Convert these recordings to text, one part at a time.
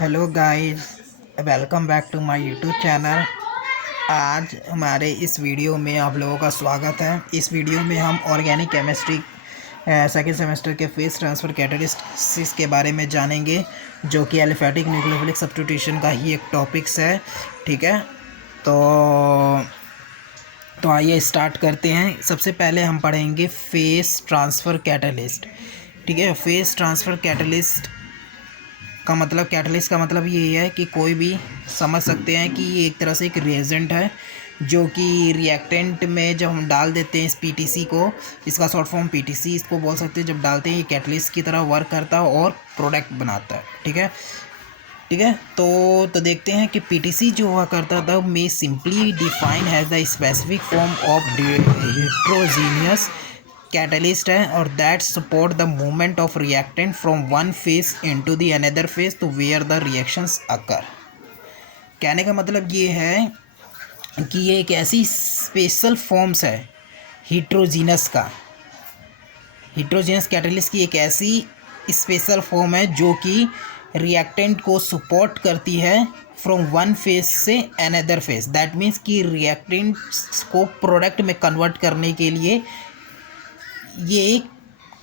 Hello guys, welcome back to my YouTube channel. आज हमारे इस वीडियो में आप लोगों का स्वागत है। इस वीडियो में हम ऑर्गेनिक केमिस्ट्री सेकेंड सेमेस्टर के फेस ट्रांसफ़र कैटालिसिस के बारे में जानेंगे, जो कि एलिफैटिक न्यूक्लियोफिलिक सब्स्टिट्यूशन का ही एक टॉपिक्स है। ठीक है, तो आइए स्टार्ट करते हैं। सबसे पहले हम पढ़ेंगे फेस ट्रांसफ़र कैटालिस्ट। ठीक है, फेस ट्रांसफ़र कैटालिस्ट का मतलब, कैटलिस्ट का मतलब ये है कि कोई भी समझ सकते हैं कि ये एक तरह से एक रिएजेंट है जो कि रिएक्टेंट में जब हम डाल देते हैं इस पीटीसी को, इसका शॉर्ट फॉर्म पीटीसी इसको बोल सकते हैं। जब डालते हैं ये कैटलिस्ट की तरह वर्क करता है और प्रोडक्ट बनाता है। ठीक है, तो देखते हैं कि पीटीसी जो हुआ करता था may simply define has the specific form of heterogeneous catalyst है और that support the movement of reactant from one phase into the another phase to where the reactions occur. कहने का मतलब ये है कि ये एक ऐसी स्पेशल फॉर्म्स है हेट्रोजीनस कैटलिस्ट की एक ऐसी स्पेशल फॉर्म है जो कि रिएक्टेंट को सपोर्ट करती है फ्रॉम वन फेज से अनदर फेज। दैट मीन्स कि रिएक्टेंट्स को प्रोडक्ट में कन्वर्ट करने के लिए ये एक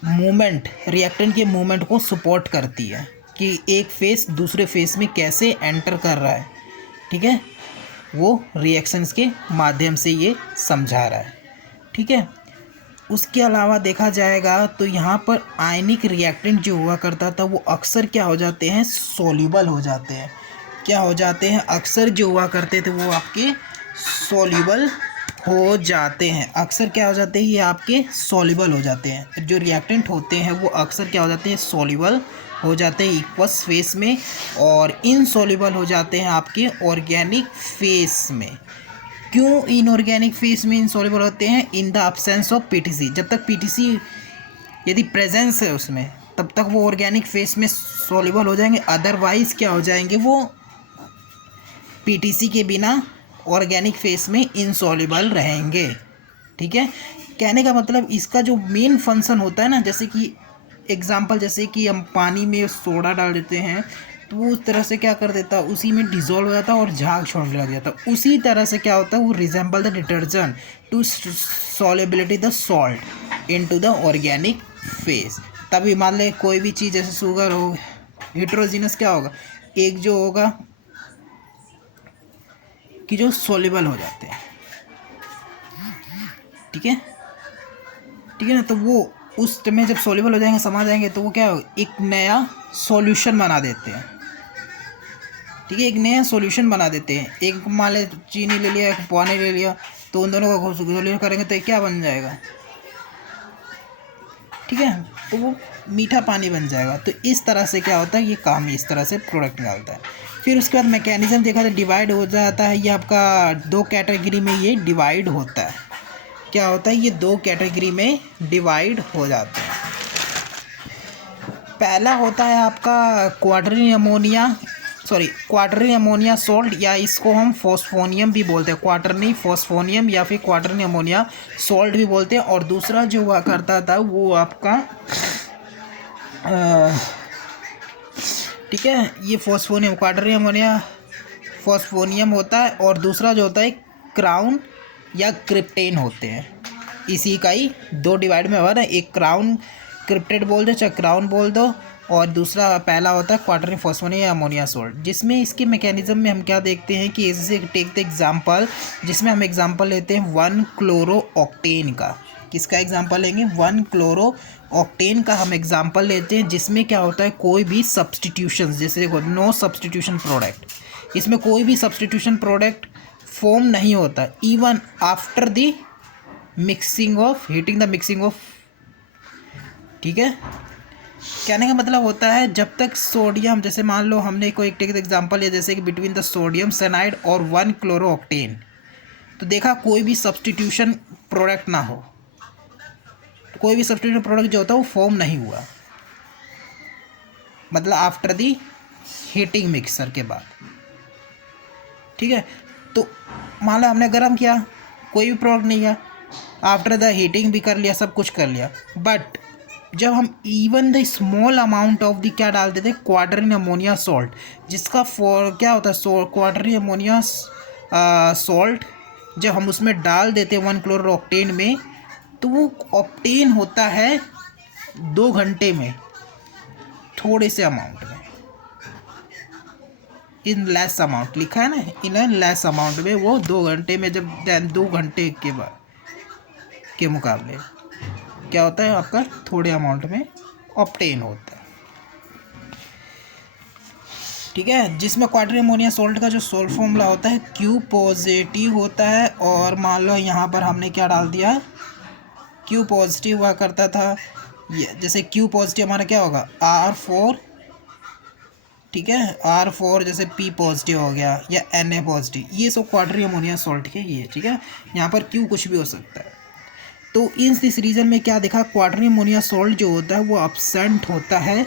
मूवमेंट, रिएक्टेंट के मूवमेंट को सपोर्ट करती है कि एक फेस दूसरे फेस में कैसे एंटर कर रहा है। ठीक है, वो रिएक्शंस के माध्यम से ये समझा रहा है। ठीक है, उसके अलावा देखा जाएगा तो यहाँ पर आयनिक रिएक्टेंट जो हुआ करता था वो अक्सर क्या हो जाते हैं, सॉल्युबल हो जाते हैं। क्या हो जाते हैं, अक्सर जो हुआ करते थे वो आपके सॉल्युबल हो जाते हैं। अक्सर क्या हो जाते हैं, ये आपके सॉल्युबल हो जाते हैं। जो रिएक्टेंट होते हैं वो अक्सर क्या हो जाते हैं, सॉल्युबल हो जाते हैं इक्वस फेस में, और इनसॉल्युबल हो जाते हैं आपके ऑर्गेनिक फेस में। क्यों इनऑर्गेनिक फेस में इनसॉल्युबल होते हैं, in the absence of PTC. जब तक पीटीसी यदि प्रेजेंस है उसमें तब तक वो ऑर्गेनिक फेस में सॉल्युबल हो जाएंगे, अदरवाइज क्या हो जाएंगे, वो पीटीसी के बिना ऑर्गेनिक फेस में इनसॉल्युबल रहेंगे। ठीक है, कहने का मतलब इसका जो मेन फंक्शन होता है ना, जैसे कि एग्जांपल, जैसे कि हम पानी में सोडा डाल देते हैं तो वो उस तरह से क्या कर देता है, उसी में डिज़ोल्व हो जाता है और झाग छोड़ने लग जाता है। उसी तरह से क्या होता है, वो resemble the detergent to solubility the salt into the organic phase. तभी मान ले कोई भी चीज़ जैसे शुगर हो, हेट्रोजीनस क्या होगा, एक जो होगा कि जो सॉल्युबल हो जाते हैं। ठीक है, ठीक है ना, तो वो उस में जब सॉल्युबल हो जाएंगे, समा जाएंगे, तो वो क्या हो, एक नया सॉल्यूशन बना देते हैं। ठीक है, एक नया सॉल्यूशन बना देते हैं। एक मान ले चीनी ले लिया, एक पानी ले लिया, तो उन दोनों का सॉल्यूशन करेंगे तो क्या बन जाएगा, ठीक है, तो वो मीठा पानी बन जाएगा। तो इस तरह से क्या होता है, ये काम इस तरह से प्रोडक्ट निकालता है। फिर उसके बाद मैकेनिज्म देखा तो डिवाइड हो जाता है। ये आपका दो कैटेगरी में ये डिवाइड होता है। क्या होता है, ये दो कैटेगरी में डिवाइड हो जाते हैं। पहला होता है आपका क्वाटरनी अमोनिया सॉल्ट, या इसको हम फॉस्फोनियम भी बोलते हैं। क्वाटरनी फॉस्फोनियम या फिर क्वाटरनी अमोनिया सॉल्ट भी बोलते हैं। और दूसरा जो हुआ करता था वो आपका ठीक है, ये फॉस्फोनियम, क्वाटरनी अमोनिया फॉस्फोनियम होता है, और दूसरा जो होता है क्राउन या क्रिप्टेन होते हैं। इसी का ही दो डिवाइड में हुआ ना, एक क्राउन क्रिप्टेड बोल दो, चाहे क्राउन बोल दो, और दूसरा पहला होता है क्वाटरनी फॉस्फोनियम या अमोनिया सॉल्ट। जिसमें इसके मैकेनिज्म में हम क्या देखते हैं कि जैसे टेक द एग्जांपल, जिसमें हम एग्जांपल लेते हैं 1-क्लोरो-ऑक्टेन का। किसका एग्जांपल लेंगे, 1-क्लोरो-ऑक्टेन का हम एग्जांपल लेते हैं। जिसमें क्या होता है, कोई भी सब्सटीट्यूशन, जैसे देखो नो सब्सटीट्यूशन प्रोडक्ट, इसमें कोई भी सब्सटीट्यूशन प्रोडक्ट फॉर्म नहीं होता even after the mixing of heating the mixing of. ठीक है, कहने का मतलब होता है जब तक सोडियम, जैसे मान लो हमने कोई एक एग्जांपल लिया, जैसे कि बिटवीन द सोडियम साइनाइड और 1-क्लोरो-ऑक्टेन, तो देखा कोई भी सब्सटीट्यूशन प्रोडक्ट ना हो, तो कोई भी सब्सटीट्यूशन प्रोडक्ट जो होता है वो फॉर्म नहीं हुआ, मतलब आफ्टर दी हीटिंग मिक्सर के बाद। ठीक है, तो मान लो हमने गर्म किया, कोई भी प्रोडक्ट नहीं है, आफ्टर द हीटिंग भी कर लिया, सब कुछ कर लिया, बट जब हम even the small amount of the क्या डालते थे, क्वाटरिन अमोनिया सॉल्ट, जिसका फॉर क्या होता है क्वाटरिन अमोनिया सॉल्ट, जब हम उसमें डाल देते 1 क्लोरो ऑक्टेन में, तो वो ऑक्टेन होता है 2 घंटे में, थोड़े से अमाउंट में, इन लेस अमाउंट लिखा है ना, इन लेस अमाउंट में वो 2 घंटे में, जब 2 घंटे के बाद के मुकाबले क्या होता है आपका थोड़े अमाउंट में ऑब्टेन होता है। ठीक है, जिसमें क्वाटरिन अमोनिया सॉल्ट का जो सोल्ट फॉर्मूला होता है Q पॉजिटिव होता है, और मान लो यहाँ पर हमने क्या डाल दिया, Q पॉजिटिव हुआ करता था, ये जैसे Q पॉजिटिव हमारा क्या होगा R4, ठीक है, R4 जैसे P पॉजिटिव हो गया या Na पॉजिटिव, ये सब क्वाटरिन अमोनिया सॉल्ट के ये, ठीक है, यहाँ पर Q कुछ भी हो सकता है। तो इस रीजन में क्या देखा, क्वाटरिन अमोनिया सॉल्ट जो होता है वो अब्सेंट होता है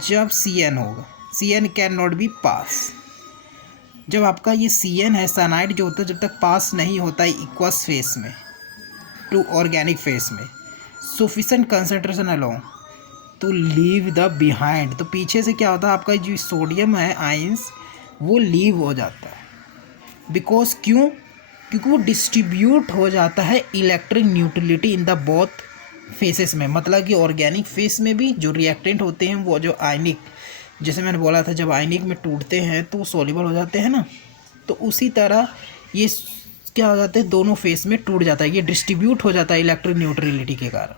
जब CN होगा, CN कैन नॉट बी पास। जब आपका ये CN है साइनाइड जो होता है, जब तक पास नहीं होता है इक्वस फेस में टू ऑर्गेनिक फेस में, sufficient concentration along to leave the behind, तो पीछे से क्या होता है आपका जो सोडियम है आयंस वो लीव हो जाता है। बिकॉज क्यों, क्योंकि वो डिस्ट्रीब्यूट हो जाता है electric neutrality in the both faces में, मतलब कि ऑर्गेनिक फेस में भी जो रिएक्टेंट होते हैं वो जो आयनिक, जैसे मैंने बोला था जब आयनिक में टूटते हैं तो सॉल्युबल हो जाते हैं ना, तो उसी तरह ये क्या हो जाता है दोनों फेस में टूट जाता है, ये डिस्ट्रीब्यूट हो जाता है इलेक्ट्रिक न्यूट्रलिटी के कारण,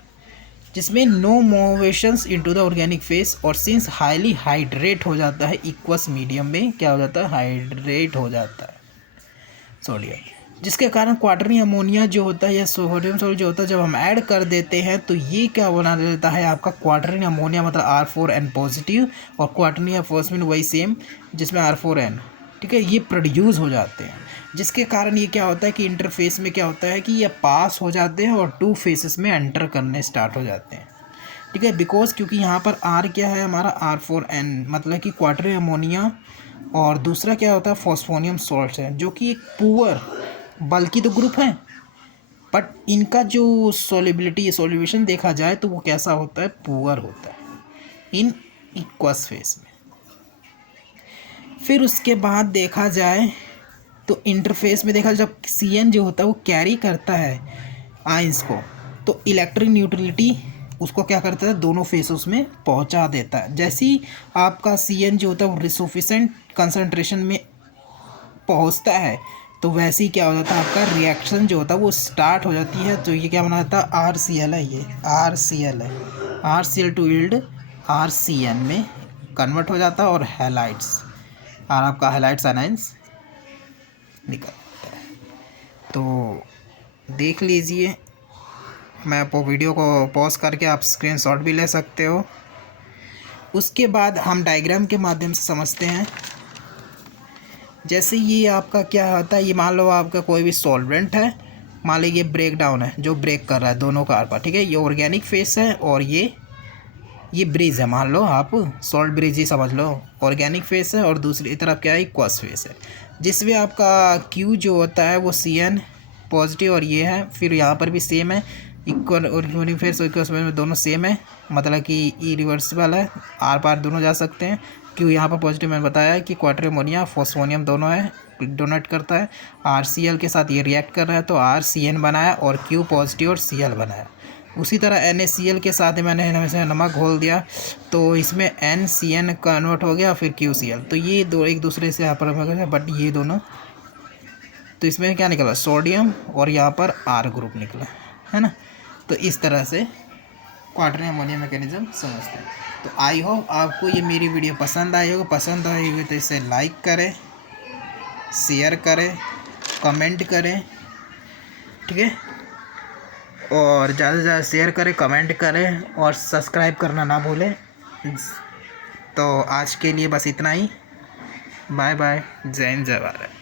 जिसमें no motions into the organic phase, और सिंस हाईली हाइड्रेट हो जाता है इक्वस मीडियम में क्या हो जाता है, हाइड्रेट हो जाता है सोडियम, जिसके कारण क्वाटरिन अमोनिया जो होता है या सोडियम सॉल्ट जो होता है जब हम ऐड कर देते हैं तो ये क्या बना देता है आपका क्वाटरिन अमोनिया, मतलब R4N पॉजिटिव, और क्वाटरिन फॉस्फेट वही सेम जिसमें R4N, ठीक है, ये प्रोड्यूस हो जाते हैं, जिसके कारण ये क्या होता है कि इंटरफेस में क्या होता है कि ये पास हो जाते हैं और 2 फेसेस में एंटर करने स्टार्ट हो जाते हैं। ठीक है, बिकॉज क्योंकि यहाँ पर R क्या है हमारा R4N, मतलब कि क्वाटरिन अमोनिया, और दूसरा क्या होता है फॉस्फोनियम सॉल्ट है, जो कि एक पुअर बल्कि तो ग्रुप है, बट इनका जो सॉल्यूशन देखा जाए तो वो कैसा होता है, पुअर होता है इन इक्वस फेस में। फिर उसके बाद देखा जाए तो इंटरफेस में देखा, जब CN जो होता है वो कैरी करता है आयंस को, तो इलेक्ट्रिक न्यूट्रलिटी उसको क्या करता है दोनों फेसेस में पहुंचा देता है। जैसे ही आपका CN जो होता है वो रिसोफिसेंट कंसंट्रेशन में पहुंचता है तो वैसे ही क्या हो जाता है आपका रिएक्शन जो होता है वो स्टार्ट हो जाती है, तो ये क्या बनाता है RCl है, ये RCl है, RCl टू यील्ड RCN में कन्वर्ट हो जाता है, और हैलाइड्स, और आपका हैलाइड्स आयंस निकलता है। तो देख लीजिए, मैं आपको वीडियो को पॉज करके आप स्क्रीनशॉट भी ले सकते हो। उसके बाद हम डायग्राम के माध्यम से समझते हैं। जैसे ये आपका क्या होता है, ये मान लो आपका कोई भी सॉल्वेंट है, मान लो ये ब्रेक डाउन है जो ब्रेक कर रहा है दोनों कार्बन, ठीक है, ये ऑर्गेनिक फेस है और ये ब्रिज है, मान लो आप सॉल्ट ब्रिज ही समझ लो, ऑर्गेनिक फेस है, और दूसरी तरफ क्या है इक्वस फेस है, जिसमें आपका Q जो होता है वो CN पॉजिटिव और ये है, फिर यहाँ पर भी सेम है, इक्वल ऑर्गेनिक फेस और इक्वस फेस में दोनों सेम है, मतलब कि इरिवर्सिबल है, आर पार दोनों जा सकते हैं। Q यहाँ पर पॉजिटिव मैंने बताया कि क्वाटरिन अमोनिया फॉस्फोनियम दोनों है, डोनेट करता है, RCl के साथ ये रिएक्ट कर रहा है तो RCN बनाया, और Q पॉजिटिव और Cl बनाया। उसी तरह NaCl के साथ मैंने हमेशा नमक घोल दिया तो इसमें NCN कन्वर्ट हो गया, फिर QCl, तो ये दो एक दूसरे से यहाँ पर, बट ये दोनों, तो इसमें क्या निकला सोडियम, और यहाँ पर R ग्रुप निकला है ना। तो इस तरह से क्वाटरिन अमोनिया मैकेनिज्म समझते हैं। तो आई होप आपको ये मेरी वीडियो पसंद आई होगी, तो इसे लाइक करें, शेयर करें, कमेंट करें, ठीक है, और ज़्यादा से ज़्यादा शेयर करें, कमेंट करें, और सब्सक्राइब करना ना भूलें। तो आज के लिए बस इतना ही, बाय बाय, जय हिंद, जय भारत।